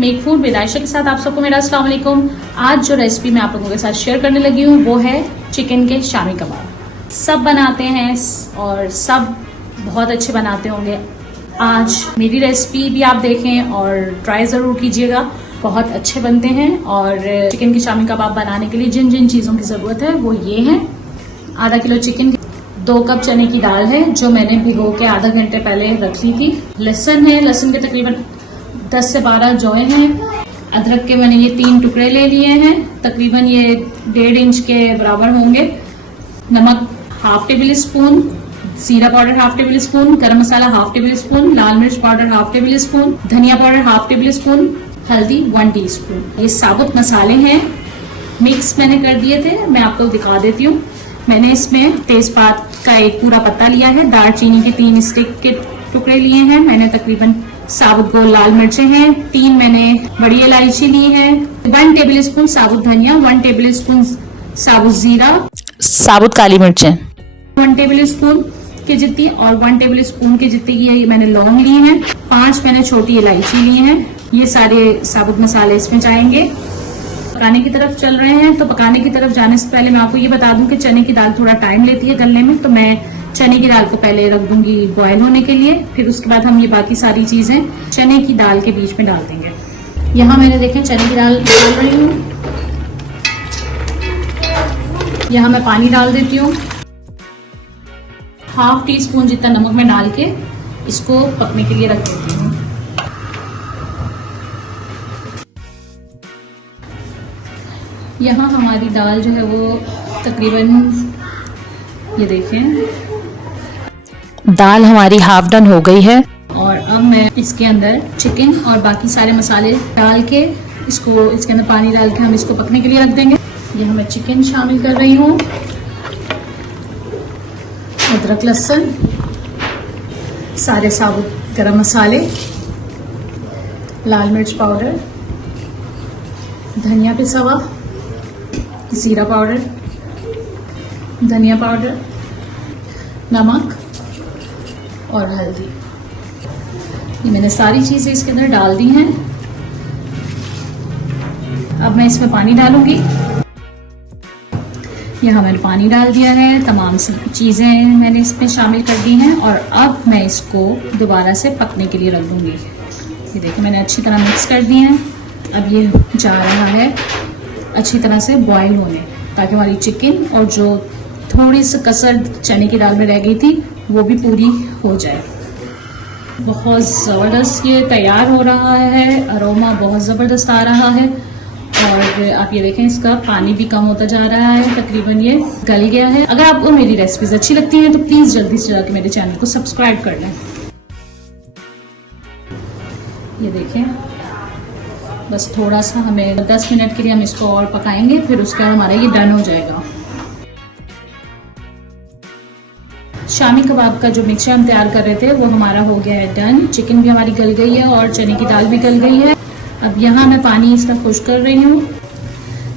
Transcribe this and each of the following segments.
Make food with Ayesha के साथ आप सबको मेरा अस्सलाम वालेकुम। आज जो रेसिपी मैं आप लोगों के साथ शेयर करने लगी हूँ वो है चिकन के शामी कबाब। सब बनाते हैं और सब बहुत अच्छे बनाते होंगे। आज मेरी रेसिपी भी आप देखें और ट्राई ज़रूर कीजिएगा, बहुत अच्छे बनते हैं। और चिकन के शामी कबाब बनाने के लिए जिन जिन चीज़ों की ज़रूरत है वो ये हैं। आधा किलो चिकन, 2 कप चने की दाल है जो मैंने भिगो के आधा घंटे पहले रख ली थी। लहसुन है, लहसुन के तकरीबन 10 से 12 जौए हैं। अदरक के मैंने ये 3 टुकड़े ले लिए हैं, तकरीबन ये 1.5 इंच के बराबर होंगे। नमक हाफ टेबल स्पून, जीरा पाउडर हाफ टेबल स्पून, गरम मसाला हाफ टेबल स्पून, लाल मिर्च पाउडर हाफ टेबल स्पून, धनिया पाउडर हाफ टेबल स्पून, हल्दी 1 टीस्पून। ये साबुत मसाले हैं, मिक्स मैंने कर दिए थे, मैं आपको दिखा देती हूँ। मैंने इसमें तेजपात का एक पूरा पत्ता लिया है, दालचीनी के 3 स्टिक के टुकड़े लिए हैं, मैंने तकरीबन साबुत गोल लाल मिर्चें हैं, 3 मैंने बड़ी इलायची ली है, 1 टेबल स्पून साबुत धनिया, 1 टेबल स्पून साबुत जीरा, साबुत काली मिर्चें 1 टेबल स्पून के जितनी और 1 टेबल स्पून के जितनी की मैंने लौंग ली हैं, 5 मैंने छोटी इलायची ली हैं। ये सारे साबुत मसाले इसमें जाएंगे। पकाने की तरफ चल रहे हैं, तो पकाने की तरफ जाने से पहले मैं आपको ये बता दूं कि चने की दाल थोड़ा टाइम लेती है गलने में, तो मैं चने की दाल को पहले रख दूंगी बॉयल होने के लिए, फिर उसके बाद हम ये बाकी सारी चीजें चने की दाल के बीच में डाल देंगे। यहाँ मैंने देखें चने की दाल डाल रही हूँ। यहाँ मैं पानी डाल देती हूँ, हाफ टी स्पून जितना नमक मैं डाल के इसको पकने के लिए रख देती हूँ। यहाँ हमारी दाल जो है वो तकरीबन ये देखें दाल हमारी हाफ डन हो गई है। और अब मैं इसके अंदर चिकन और बाकी सारे मसाले डाल के इसको इसके अंदर पानी डाल के हम इसको पकने के लिए रख देंगे। यहाँ मैं चिकन शामिल कर रही हूँ, अदरक लहसुन, सारे साबुत गरम मसाले, लाल मिर्च पाउडर, धनिया पिसा हुआ, जीरा पाउडर, धनिया पाउडर, नमक और हल्दी। ये मैंने सारी चीजें इसके अंदर डाल दी हैं। अब मैं इसमें पानी डालूंगी। यहाँ मैंने पानी डाल दिया है, तमाम सी चीजें मैंने इसमें शामिल कर दी हैं और अब मैं इसको दोबारा से पकने के लिए रख दूंगी। ये देखिए मैंने अच्छी तरह मिक्स कर दी है। अब ये जा रहा है अच्छी तरह से बॉईल होने, ताकि हमारी चिकन और जो थोड़ी सी कसर चने की दाल में रह गई थी वो भी पूरी हो जाए। बहुत ज़बरदस्त ये तैयार हो रहा है, अरोमा बहुत ज़बरदस्त आ रहा है। और आप ये देखें इसका पानी भी कम होता जा रहा है, तकरीबन ये गल गया है। अगर आपको मेरी रेसिपीज अच्छी लगती हैं तो प्लीज़ जल्दी से जाकर मेरे चैनल को सब्सक्राइब कर लें। ये देखें बस थोड़ा सा हमें 10 मिनट के लिए हम इसको और पकाएंगे, फिर उसके बाद हमारा ये डन हो जाएगा। शामी कबाब का जो मिक्सचर हम तैयार कर रहे थे वो हमारा हो गया है डन। चिकन भी हमारी गल गई है और चने की दाल भी गल गई है। अब यहाँ मैं पानी इसका खुश कर रही हूँ।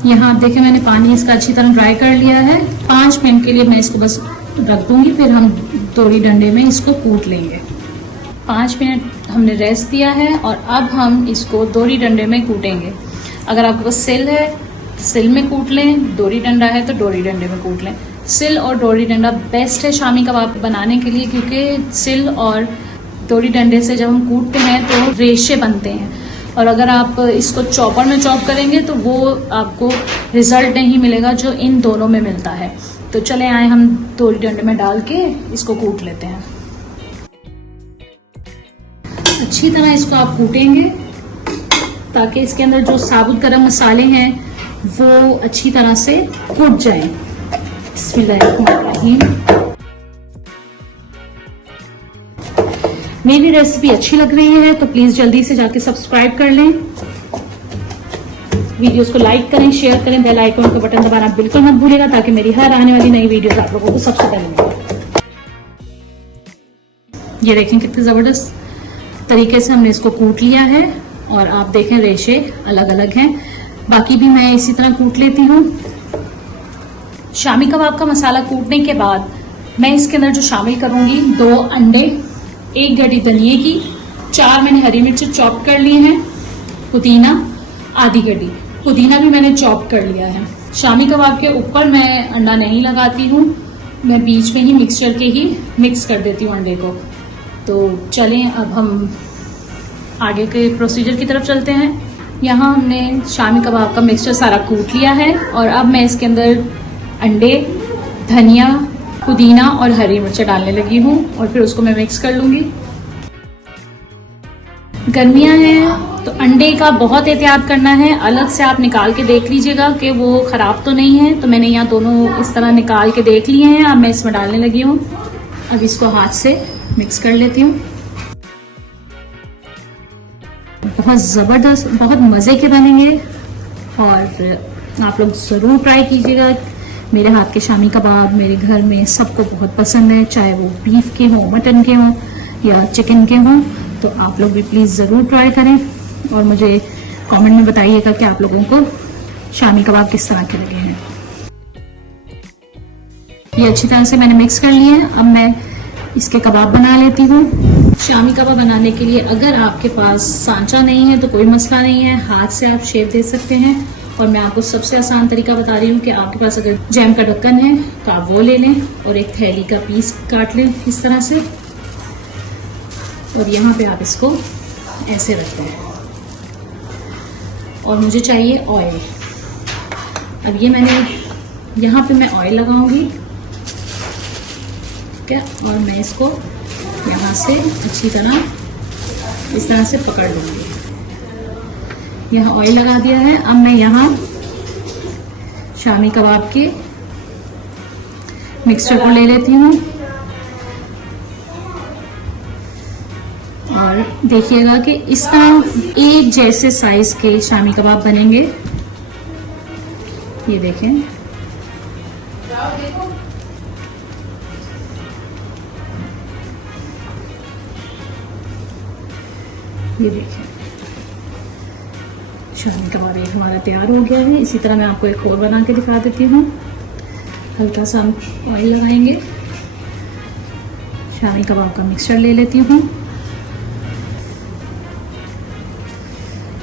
यहाँ आप देखें मैंने पानी इसका अच्छी तरह ड्राई कर लिया है। 5 मिनट के लिए मैं इसको बस रख दूंगी, फिर हम तोड़ी डंडे में इसको कूट लेंगे। 5 मिनट हमने रेस्ट दिया है और अब हम इसको दोरी डंडे में कूटेंगे। अगर आपके पास सिल है तो सिल में कूट लें, दोरी डंडा है तो दोरी डंडे में कूट लें। सिल और दोरी डंडा बेस्ट है शामी कबाब बनाने के लिए, क्योंकि सिल और दोरी डंडे से जब हम कूटते हैं तो रेशे बनते हैं, और अगर आप इसको चॉपर में चॉप करेंगे तो वो आपको रिजल्ट नहीं मिलेगा जो इन दोनों में मिलता है। तो चले आए हम दोरी डंडे में डाल के इसको कूट लेते हैं। अच्छी तरह इसको आप कूटेंगे ताकि इसके अंदर जो साबुत गरम मसाले हैं वो अच्छी तरह से कूट जाएं। बिस्मिल्लाहिर्रहमानिर्रहीम। मेरी रेसिपी अच्छी लग रही है तो प्लीज जल्दी से जाके सब्सक्राइब कर लें, वीडियोस को लाइक करें, शेयर करें, बेल आइकन का बटन दबाना बिल्कुल मत भूलिएगा ताकि मेरी हर आने वाली नई वीडियोस आप लोगों को सबसे पहले मिले। ये देखें कितने जबरदस्त तरीके से हमने इसको कूट लिया है और आप देखें रेशे अलग अलग हैं। बाकी भी मैं इसी तरह कूट लेती हूँ। शामी कबाब का मसाला कूटने के बाद मैं इसके अंदर जो शामिल करूंगी 2 अंडे, 1 गड्डी धनिए की, 4 मैंने हरी मिर्च चॉप कर ली हैं, पुदीना आधी कटी, पुदीना भी मैंने चॉप कर लिया है। शामी कबाब के ऊपर मैं अंडा नहीं लगाती हूँ, मैं बीच में ही मिक्सचर के ही मिक्स कर देती हूँ अंडे को। तो चलें अब हम आगे के प्रोसीजर की तरफ चलते हैं। यहाँ हमने शामी कबाब का मिक्सचर सारा कूट लिया है और अब मैं इसके अंदर अंडे, धनिया, पुदीना और हरी मिर्च डालने लगी हूँ और फिर उसको मैं मिक्स कर लूँगी। गर्मियाँ हैं तो अंडे का बहुत एहतियात करना है, अलग से आप निकाल के देख लीजिएगा कि वो ख़राब तो नहीं है। तो मैंने यहाँ दोनों इस तरह निकाल के देख लिए हैं। अब मैं इसमें डालने लगी हूँ। अब इसको हाथ से मिक्स कर लेती हूँ। बहुत ज़बरदस्त, बहुत मज़े के बनेंगे और आप लोग ज़रूर ट्राई कीजिएगा। मेरे हाथ के शामी कबाब मेरे घर में सबको बहुत पसंद है, चाहे वो बीफ के हों, मटन के हों या चिकन के हों। तो आप लोग भी प्लीज़ ज़रूर ट्राई करें और मुझे कमेंट में बताइएगा कि आप लोगों को शामी कबाब किस तरह के लगे हैं। ये अच्छी तरह से मैंने मिक्स कर लिए हैं। अब मैं इसके कबाब बना लेती हूँ। शामी कबाब बनाने के लिए अगर आपके पास सांचा नहीं है तो कोई मसला नहीं है, हाथ से आप शेप दे सकते हैं। और मैं आपको सबसे आसान तरीका बता रही हूँ कि आपके पास अगर जैम का ढक्कन है तो आप वो ले लें और एक थैली का पीस काट लें इस तरह से, और यहाँ पे आप इसको ऐसे रखते हैं। और मुझे चाहिए ऑयल। अब ये मैंने यहाँ पे मैं ऑयल लगाऊंगी, ठीक है, और मैं इसको यहाँ से अच्छी तरह इस तरह से पकड़ लूँगी। यहाँ ऑयल लगा दिया है। अब मैं यहाँ शामी कबाब के मिक्सचर को ले लेती हूँ और देखिएगा कि इस तरह एक जैसे साइज के शामी कबाब बनेंगे। ये देखें, ये देखें शामी कबाब एक हमारा तैयार हो गया है। इसी तरह मैं आपको एक और बना के दिखा देती हूँ। हल्का सा ऑयल लगाएंगे, शामी कबाब का मिक्सचर ले लेती हूँ।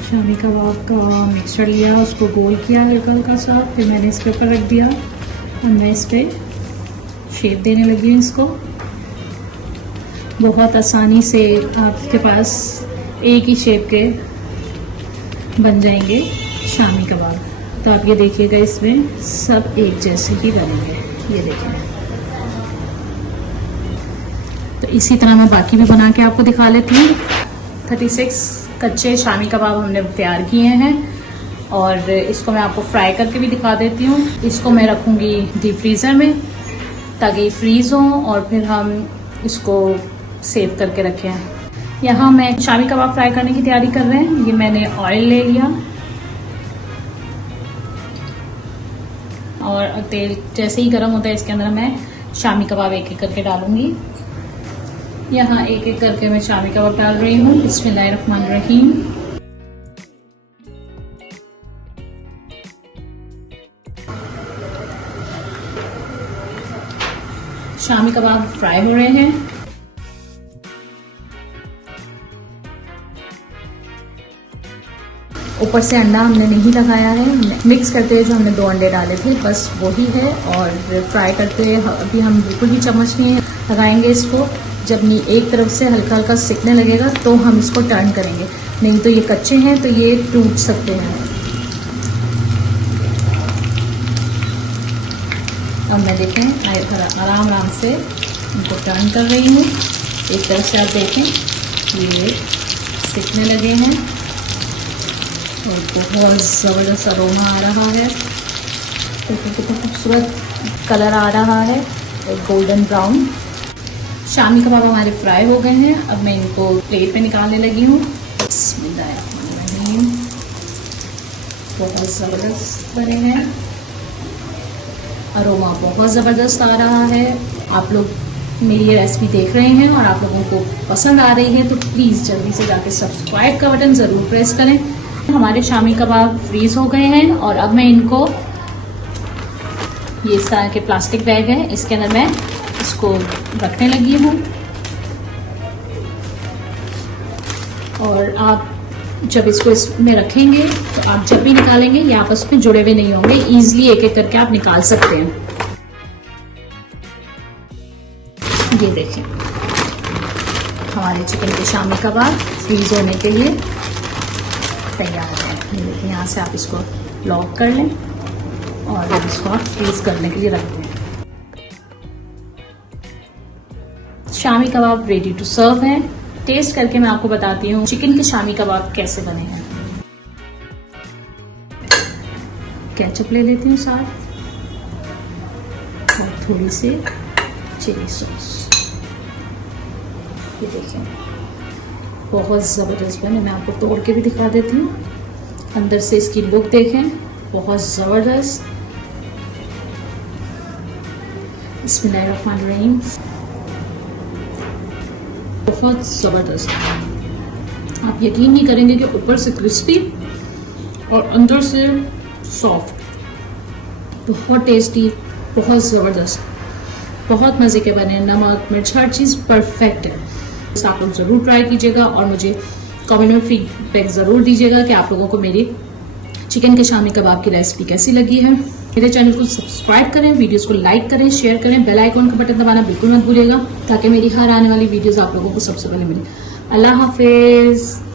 शामी कबाब का मिक्सचर लिया, उसको गोल किया हल्का हल्का सा, फिर मैंने इसके ऊपर रख दिया और मैं इस पर शेप देने लगी हूँ इसको। बहुत आसानी से आपके पास एक ही शेप के बन जाएंगे शामी कबाब। तो आप ये देखिएगा, इसमें सब एक जैसे ही बनेंगे। ये देखिए, तो इसी तरह मैं बाकी भी बना के आपको दिखा लेती हूँ। 36 कच्चे शामी कबाब हमने तैयार किए हैं और इसको मैं आपको फ्राई करके भी दिखा देती हूँ। इसको मैं रखूँगी डीप फ्रीज़र में ताकि फ्रीज़ हो और फिर हम इसको सेव करके रखें। यहाँ मैं शामी कबाब फ्राई करने की तैयारी कर रहे हैं। ये मैंने ऑयल ले लिया और तेल जैसे ही गर्म होता है इसके अंदर मैं शामी कबाब एक एक करके डालूंगी। यहाँ एक एक करके मैं शामी कबाब डाल रही हूँ। बिस्मिल्लाहिर्रहमानिर्रहीम। शामी कबाब फ्राई हो रहे हैं। ऊपर से अंडा हमने नहीं लगाया है। मिक्स करते हुए जो हमने 2 अंडे डाले थे बस वही है। और फ्राई करते हुए अभी हम बिल्कुल भी चम्मच नहीं लगाएंगे इसको। जब एक तरफ से हल्का हल्का सिकने लगेगा तो हम इसको टर्न करेंगे, नहीं तो ये कच्चे हैं तो ये टूट सकते हैं। अब मैं देखें आराम आराम से इनको टर्न कर रही हूँ। एक तरफ से आप देखें ये सिकने लगे हैं और बहुत ज़बरदस्त अरोमा आ रहा है। तो कितना खूबसूरत कलर आ रहा है और गोल्डन ब्राउन। शामी कबाब हमारे फ्राई हो गए हैं। अब मैं इनको प्लेट पे निकालने लगी हूँ। बिस्मिल्लाहिर्रहमानिर्रहीम। बहुत ज़बरदस्त बने हैं, अरोमा बहुत ज़बरदस्त आ रहा है। आप लोग मेरी ये रेसिपी देख रहे हैं और आप लोगों को पसंद आ रही है तो प्लीज़ जल्दी से जाके सब्सक्राइब का बटन ज़रूर प्रेस करें। हमारे शामी कबाब फ्रीज हो गए हैं और अब मैं इनको, ये इस तरह के प्लास्टिक बैग है, इसके अंदर मैं इसको रखने लगी हूँ। और आप जब इसको इसमें रखेंगे तो आप जब भी निकालेंगे ये आपस में जुड़े हुए नहीं होंगे, इजीली एक एक करके आप निकाल सकते हैं। ये देखें हमारे चिकन के शामी कबाब फ्रीज होने के लिए तैयार है। ये देखिए यहाँ से आप इसको लॉक कर लें और अब इसको आप फ्रीज करने के लिए रख दें। Shami kebab ready to serve है। टेस्ट करके मैं आपको बताती हूँ चिकन के शामी कबाब कैसे बने हैं। केचप ले लेती हूँ साथ और थोड़ी सी चिली सॉस। ये देखिए बहुत ज़बरदस्त बने, मैं आपको तोड़ के भी दिखा देती हूँ। अंदर से इसकी लुक देखें, बहुत ज़बरदस्त। बिस्मिल्लाहिर्रहमानिर्रहीम, बहुत ज़बरदस्त। आप यकीन नहीं करेंगे कि ऊपर से क्रिस्पी और अंदर से सॉफ्ट, बहुत टेस्टी, बहुत ज़बरदस्त, बहुत मज़े के बने। नमक मिर्च हर चीज़ परफेक्ट है। आप लोग ज़रूर ट्राई कीजिएगा और मुझे कमेंट में फीडबैक ज़रूर दीजिएगा कि आप लोगों को मेरी चिकन के शामी कबाब की रेसिपी कैसी लगी है। मेरे चैनल को सब्सक्राइब करें, वीडियोस को लाइक करें, शेयर करें, बेल आइकॉन का बटन दबाना बिल्कुल मत भूलिएगा ताकि मेरी हर आने वाली वीडियोस आप लोगों को सबसे पहले मिले। अल्लाह हाफिज़।